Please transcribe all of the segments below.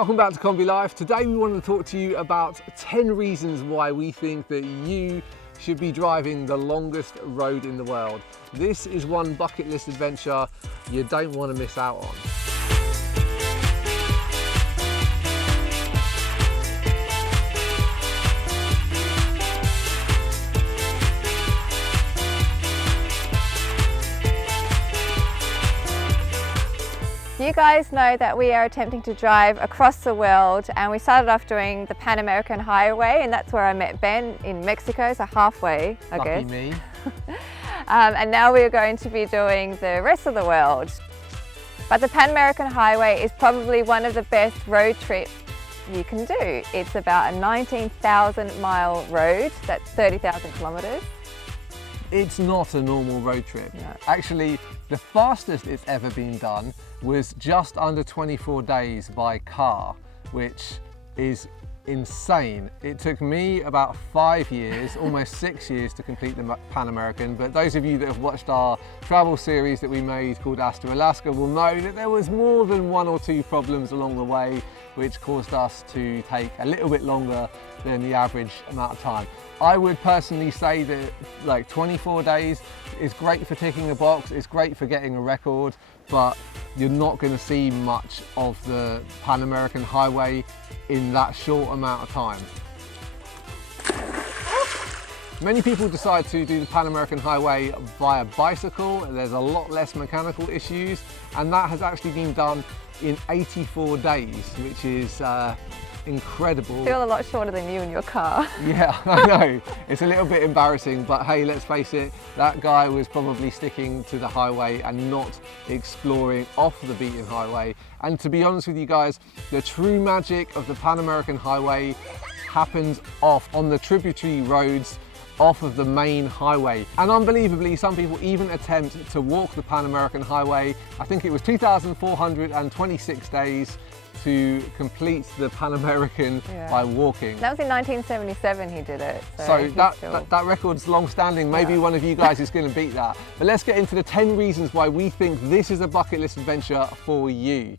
Welcome back to Kombi Life. Today we want to talk to you about 10 reasons why we think that you should be driving the longest road in the world. This is one bucket list adventure you don't want to miss out on. You guys know that we are attempting to drive across the world, and we started off doing the PanAmerican Highway, and that's where I met Ben in Mexico, so halfway, I guess. Lucky me. And now we're going to be doing the rest of the world. But the PanAmerican Highway is probably one of the best road trips you can do. It's about a 19,000 mile road, that's 30,000 kilometers. It's not a normal road trip. No. Actually, the fastest it's ever been done was just under 24 days by car, which is insane. It took me about 5 years, almost 6 years to complete the Pan-American, but those of you that have watched our travel series that we made called Hasta, Alaska will know that there was more than 1 or 2 problems along the way which caused us to take a little bit longer than the average amount of time. I would personally say that like 24 days is great for ticking a box, it's great for getting a record, but you're not going to see much of the Pan-American Highway in that short amount of time. Many people decide to do the Pan-American Highway via bicycle. There's a lot less mechanical issues, and that has actually been done in 84 days, which is incredible. I feel a lot shorter than you in your car. Yeah, I know. It's a little bit embarrassing, but hey, let's face it, that guy was probably sticking to the highway and not exploring off the beaten highway. And to be honest with you guys, the true magic of the Pan-American Highway happens off on the tributary roads off of the main highway. And unbelievably, some people even attempt to walk the Pan-American Highway. I think it was 2,426 days to complete the Pan-American by walking. That was in 1977 he did it. So that record's long standing. Maybe one of you guys is going to beat that. But let's get into the 10 reasons why we think this is a bucket list adventure for you.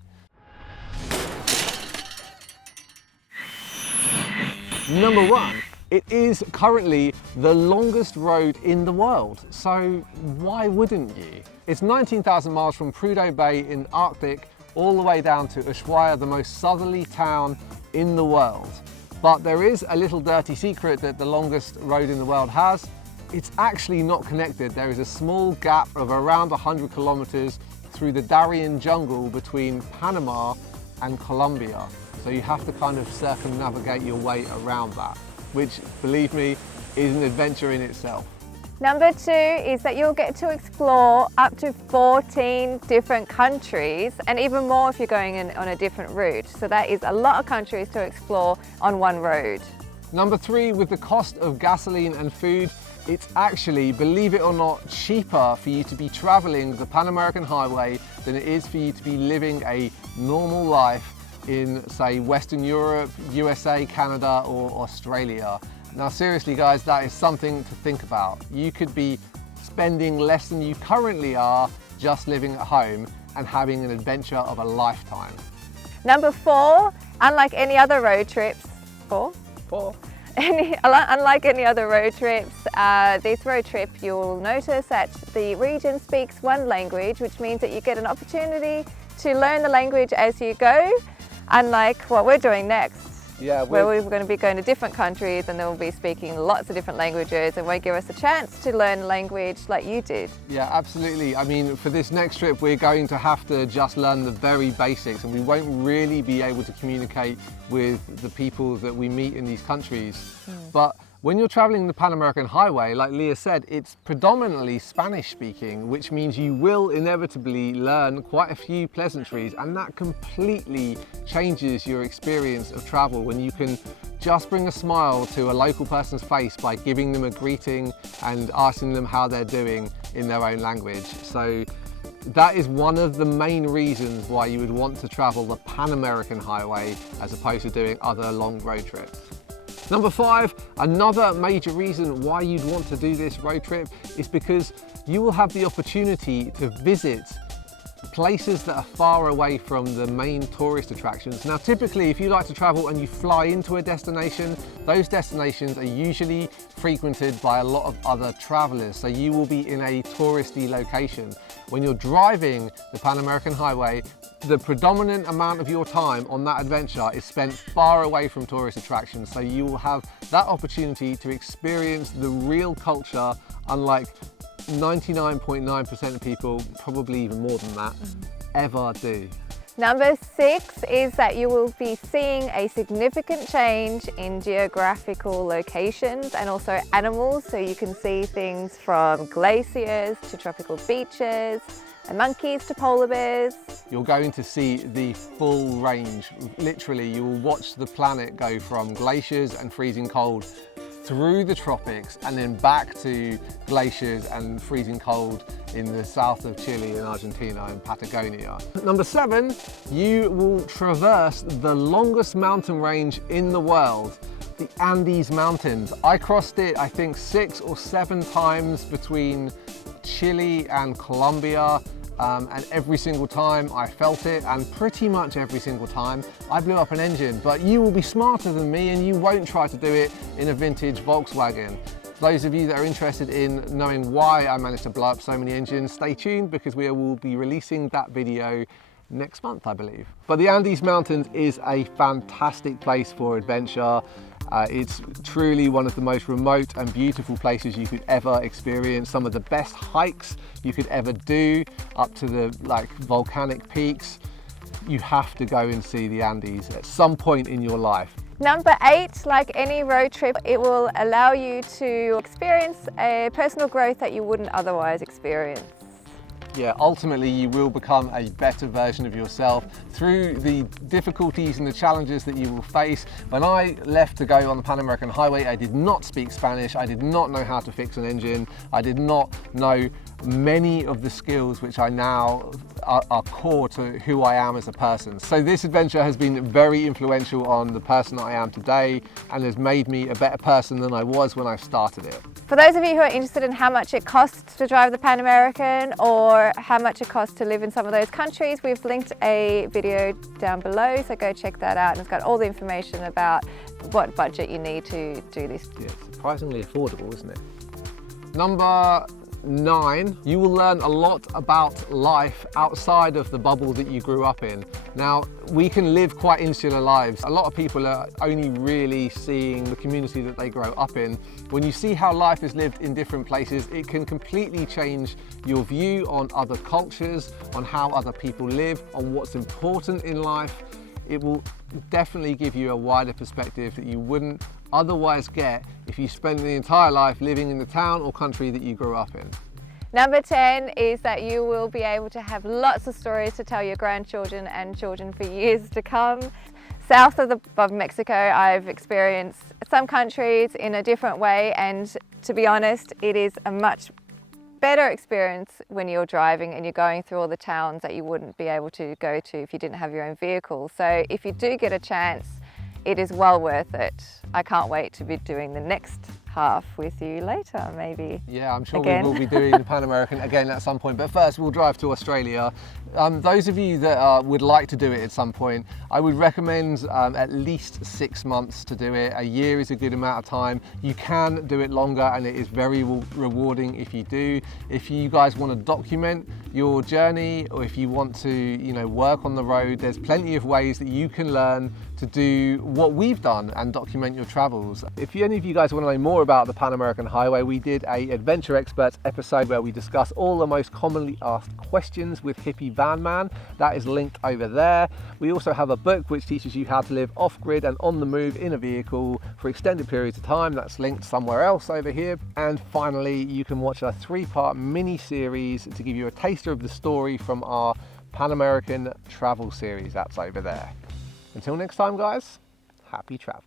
Number 1. It is currently the longest road in the world, so why wouldn't you? It's 19,000 miles from Prudhoe Bay in Arctic all the way down to Ushuaia, the most southerly town in the world. But there is a little dirty secret that the longest road in the world has. It's actually not connected. There is a small gap of around 100 kilometers through the Darien jungle between Panama and Colombia. So you have to kind of circumnavigate your way around that, which, believe me, is an adventure in itself. Number 2 is that you'll get to explore up to 14 different countries, and even more if you're going on a different route. So that is a lot of countries to explore on one road. Number 3, with the cost of gasoline and food, it's actually, believe it or not, cheaper for you to be traveling the Pan-American Highway than it is for you to be living a normal life in, say, Western Europe, USA, Canada, or Australia. Now seriously guys, that is something to think about. You could be spending less than you currently are just living at home and having an adventure of a lifetime. Number 4, unlike any other road trips, unlike any other road trips, this road trip you'll notice that the region speaks one language, which means that you get an opportunity to learn the language as you go, unlike what we're doing next. Yeah, where we're going to be going to different countries and they'll be speaking lots of different languages and won't give us a chance to learn language like you did. Yeah, absolutely. I mean, for this next trip, we're going to have to just learn the very basics, and we won't really be able to communicate with the people that we meet in these countries. But when you're traveling the Pan-American Highway, like Leah said, it's predominantly Spanish speaking, which means you will inevitably learn quite a few pleasantries, and that completely changes your experience of travel when you can just bring a smile to a local person's face by giving them a greeting and asking them how they're doing in their own language. So that is one of the main reasons why you would want to travel the Pan-American Highway as opposed to doing other long road trips. Number 5, another major reason why you'd want to do this road trip is because you will have the opportunity to visit places that are far away from the main tourist attractions. Now typically if you like to travel and you fly into a destination, those destinations are usually frequented by a lot of other travelers, so you will be in a touristy location. When you're driving the PanAmerican Highway, the predominant amount of your time on that adventure is spent far away from tourist attractions, so you will have that opportunity to experience the real culture, unlike 99.9% of people, probably even more than that, ever do. Number 6 is that you will be seeing a significant change in geographical locations and also animals, so you can see things from glaciers to tropical beaches and monkeys to polar bears. You're going to see the full range. Literally, you will watch the planet go from glaciers and freezing cold through the tropics and then back to glaciers and freezing cold in the south of Chile and Argentina and Patagonia. Number 7, you will traverse the longest mountain range in the world, the Andes Mountains. I crossed it, I think 6 or 7 times between Chile and Colombia, and every single time I felt it, and pretty much every single time I blew up an engine. But you will be smarter than me and you won't try to do it in a vintage Volkswagen. Those of you that are interested in knowing why I managed to blow up so many engines, stay tuned because we will be releasing that video next month, I believe. But the Andes Mountains is a fantastic place for adventure. It's truly one of the most remote and beautiful places you could ever experience. Some of the best hikes you could ever do, up to the volcanic peaks. You have to go and see the Andes at some point in your life. Number 8, like any road trip, it will allow you to experience a personal growth that you wouldn't otherwise experience. Yeah, ultimately you will become a better version of yourself through the difficulties and the challenges that you will face. When I left to go on the PanAmerican Highway, I did not speak Spanish, I did not know how to fix an engine, I did not know many of the skills which I now are core to who I am as a person. So this adventure has been very influential on the person that I am today and has made me a better person than I was when I started it. For those of you who are interested in how much it costs to drive the PanAmerican or how much it costs to live in some of those countries, we've linked a video down below, so go check that out, and it's got all the information about what budget you need to do this. Yeah, it's surprisingly affordable, isn't it? Number 9, you will learn a lot about life outside of the bubble that you grew up in. Now, we can live quite insular lives. A lot of people are only really seeing the community that they grow up in. When you see how life is lived in different places, it can completely change your view on other cultures, on how other people live, on what's important in life. It will definitely give you a wider perspective that you wouldn't otherwise get if you spend the entire life living in the town or country that you grew up in. Number 10 is that you will be able to have lots of stories to tell your grandchildren and children for years to come. South of Mexico, I've experienced some countries in a different way, and to be honest, it is a much better experience when you're driving and you're going through all the towns that you wouldn't be able to go to if you didn't have your own vehicle. So if you do get a chance, it is well worth it. I can't wait to be doing the next half with you later, maybe. Yeah, I'm sure again. We will be doing the PanAmerican again at some point, but first we'll drive to Australia. Those of you that would like to do it at some point, I would recommend at least 6 months to do it. A year is a good amount of time. You can do it longer and it is very rewarding if you do. If you guys want to document your journey, or if you want to work on the road, there's plenty of ways that you can learn to do what we've done and document your travels. If any of you guys want to know more about the PanAmerican Highway, we did a Adventure Experts episode where we discuss all the most commonly asked questions with Hippie Van Man. That is linked over there. We also have a book which teaches you how to live off-grid and on the move in a vehicle for extended periods of time. That's linked somewhere else over here. And finally, you can watch a 3-part mini series to give you a taster of the story from our PanAmerican travel series. That's over there. Until next time, guys, happy travel.